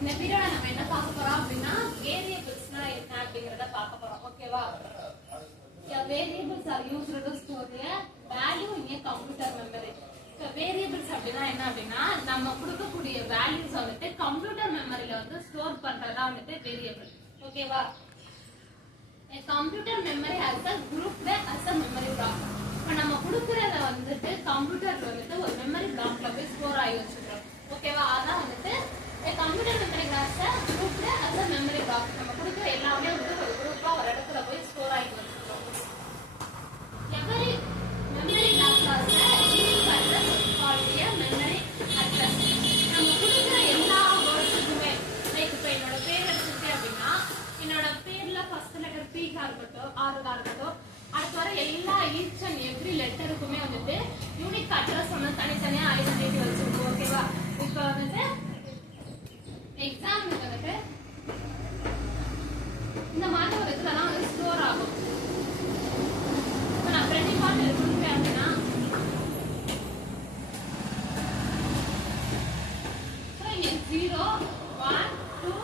இந்த வீடியோல நம்ம என்ன பார்க்க போறோம் அப்படின்னா வேரியபிள்ஸ்னா என்ன அப்படிங்கறத பார்க்க போறோம். ஓகேவா? Variables are used to store a value in a computer memory. So variables அப்படினா என்ன அப்படினா நம்ம கொடுக்கக்கூடிய values வந்துட்டு கம்ப்யூட்டர் மெமரியில வந்து ஸ்டோர் பண்றதா வந்துட்டு வேரியபிள். ஓகேவா? A computer memory has a grouped as a memory block. இப்போ நம்ம கொடுக்கறத வந்துட்டு கம்ப்யூட்டர்ல வந்துட்டு ஒரு மெமரி பிளாக்ல போய் ஸ்டோர் ஆகி வச்சிருக்கோம். ஓகேவா? அதான் வந்துட்டு a computer memory has a grouped as a memory block. நம்ம கொடுக்கிற எல்லாமே வந்து ஒரு குரூப்பா ஒரு இடத்துல போய் ஸ்டோர் ஆகி வச்சிருக்கோம். Every memory block has a unique address called a memory address. நம்ம கொடுக்கிற எல்லா வேர்ட்ஸுக்குமே லைக் இப்போ என்னோட பேர் எடுத்துக்கிட்டே அப்படின்னா என்னோட பேர்ல ஃபர்ஸ்ட் லெட்டர் பி கா இருக்கட்டும் ஆர்கா இருக்கட்டும் அடுத்து வர எல்லா ஈச் அண்ட் எவ்ரி லெட்டருக்குமே வந்துட்டு யூனிக் அட்ரஸ் வந்து தனித்தனியா ஐடென்டிட்டி வச்சிருக்கோம். ஓகேவா? இப்போ வந்துட்டு எக்ஸாம்பிள் வந்துட்டு இந்த மாதிரி ஒரு இதுலலாம் வந்து ஸ்டோர் ஆகும். இப்போ நான் பிரதிபாட்டு கொடுக்குறேன் அப்படின்னா இங்க 0 1 2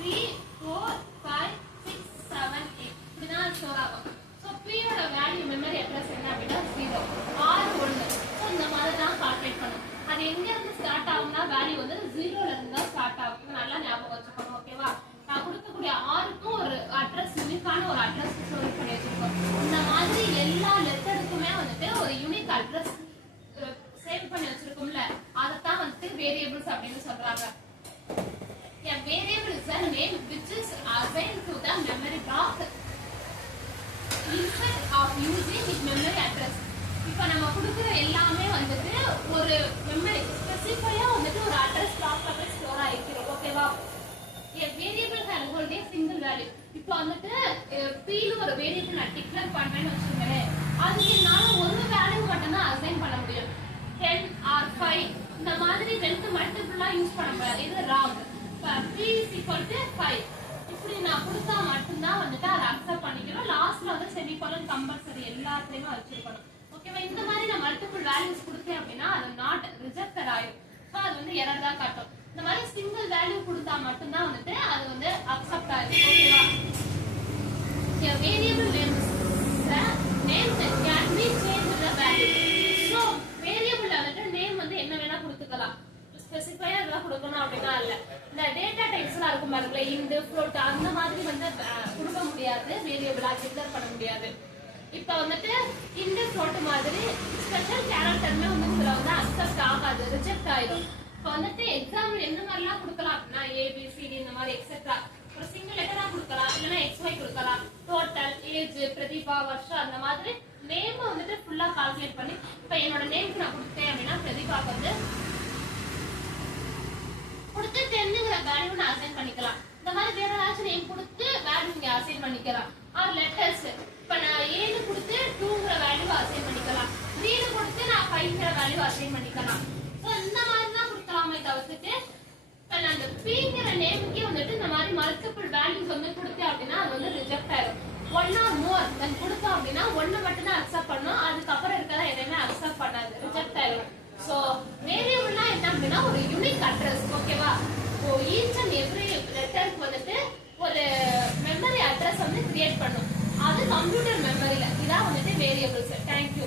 3 4 5 6 7 8 இப்படிதான் ஸ்டோர் ஆகும். ஸோ பியோட வேல்யூ மெமரி அட்ரஸ் என்ன அப்படின்னா 0 ஆர் 1. ஸோ இந்த மாதிரி தான் கால்குலேட் பண்ணும். அது எங்க இருந்து ஸ்டார்ட் ஆகும்னா வேல்யூ வந்து 0ல இருந்து தான் ஸ்டார்ட் ஆகும். நல்லா ஞாபகம் வச்சுக்கணும். ஓகேவா? நான் கொடுக்கக்கூடிய ஆருக்கும் ஒரு அட்ரஸ் யூனிக்கான ஒரு அட்ரஸ் ஸ்டோர் பண்ணி வச்சிருக்கோம். இந்த மாதிரி எல்லா லெட்டருக்குமே வந்துட்டு ஒரு யூனிக் அட்ரஸ் சேவ் பண்ணி வச்சிருக்கோம்ல அதைத்தான் வந்துட்டு வேரியபிள்ஸ் அப்படின்னு சொல்றாங்க. A variable is a name which is assigned to the memory block instead of using its memory address. இப்போ நம்ம கொடுக்குற எல்லாமே வந்துட்டு ஒரு மெமரி ஸ்பெசிஃபையா வந்துட்டு ஒரு அட்ரஸ் பிளாக்ல போய் ஸ்டோர் ஆகிக்கிறோம். ஓகேவா? A variable can hold a single value. இப்போ வந்துட்டு p ல ஒரு வேரியபிள் நான் டிக்ளேர் பண்றேன்னு வச்சுக்கோங்களேன். அதுக்கு என்னால ஒரு வேல்யூ மட்டும் தான் அசைன் பண்ண முடியும். 10 or 5 இந்த மாதிரி 2 மல்டிபிளா யூஸ் பண்ண முடியாது. இது wrong. p is equal to 5 இப்படி நான் கொடுத்தா மட்டும்தான் வந்துட்டு அதை அக்செப்ட் பண்ணிக்கிறோம். லாஸ்ட்ல வந்து செமிகோலன் கம்பல்சரி எல்லாத்தையுமே வச்சிருக்கணும். ஓகேவா? இந்த மாதிரி நான் மல்டிபிள் வேல்யூஸ் கொடுத்தேன் அப்படின்னா அது நாட் ரிஜெக்டட் ஆயிடும். ஸோ அது வந்து எரர் தான் காட்டும். இந்த மாதிரி சிங்கிள் வேல்யூ கொடுத்தா மட்டும்தான் வந்துட்டு அது வந்து அக்செப்ட் ஆயிடும். ஓகேவா? Variable names names can be change the value. So வேரியபிள்ல வந்துட்டு நேம் வந்து என்ன வேணா கொடுத்துக்கலாம். ஸ்பெசிஃபையா இதெல்லாம் கொடுக்கணும் அப்படின்னா இல்ல. இந்த டேட்டா டைப்ஸ்லாம் இருக்கும் பாருங்களே இன்ட் ஃப்ளோட் அந்த மாதிரி வந்து கொடுக்க முடியாது. வேரியபிளா டிக்ளேர் பண்ண முடியாது. இப்போ வந்துட்டு இன்ட் ஃப்ளோட் மாதிரி ஸ்பெஷல் கேரக்டர்மே வந்து இதுல வந்து அக்செப்ட் ஆகாது. ரிஜெக்ட் ஆயிடும். இப்போ வந்துட்டு எக்ஸாம்பிள் என்ன மாதிரிலாம் கொடுக்கலாம் அப்படின்னா ABCD இந்த மாதிரி எக்ஸெட்ரா ஒரு சிங்கிள் லெட்டரா கொடுக்கலாம். இல்லைன்னா XY கொடுக்கலாம். டோட்டல் ஏஜ் பிரதீபா வருஷம் அந்த மாதிரி நேம் வந்துட்டு ஃபுல்லா கால்குலேட் பண்ணி இப்போ என்னோட நேம்க்கு நான் கொடுத்தேன் அப்படின்னா பிரதீபாக்கு வந்து கொடுத்து 10ங்கிற வேல்யூ நான் அசைன் பண்ணிக்கலாம். இந்த மாதிரி வேற ஏதாச்சும் நேம் கொடுத்து வேல்யூ இங்க அசைன் பண்ணிக்கலாம். ஆர் லெட்டர்ஸ் இப்போ நான் ஏன்னு கொடுத்து 2ங்கிற வேல்யூ அசைன் பண்ணிக்கலாம். 3ன்னு கொடுத்து நான் 5ங்கிற வேல்யூ அசைன் பண்ணிக்கலாம். ஸோ இந்த மாதிரி தான் கொடுக்கலாமே தவிர்த்துட்டு இப்போ நான் அந்த Pங்கிற நேமுக்கே வந்துட்டு இந்த மாதிரி மல்டிபிள் வேல்யூஸ் வந்து கொடுத்தேன் அப்படின்னா அது வந்து ரிஜெக்ட் ஆயிடும். 1 or more நான் கொடுத்தோம் அப்படின்னா 1 மட்டும் தான் அக்செப்ட் பண்ணும். அதுக்கப்புறம் இருக்கதா எதையுமே அக்செப்ட் பண்ணாது. ரிஜெக்ட் ஆயிடும். ஸோ வேரியபிள்னா என்ன அப்படின்னா ஒரு யூனிக் அட்ரஸ். ஓகேவா? ஸோ ஈச் அண்ட் எவ்ரி லெட்டருக்கு வந்துட்டு ஒரு மெமரி அட்ரஸ் வந்து கிரியேட் பண்ணும். அது கம்ப்யூட்டர் மெமரியில இதான் வந்துட்டு வேரியபிள்ஸ். தேங்க்யூ.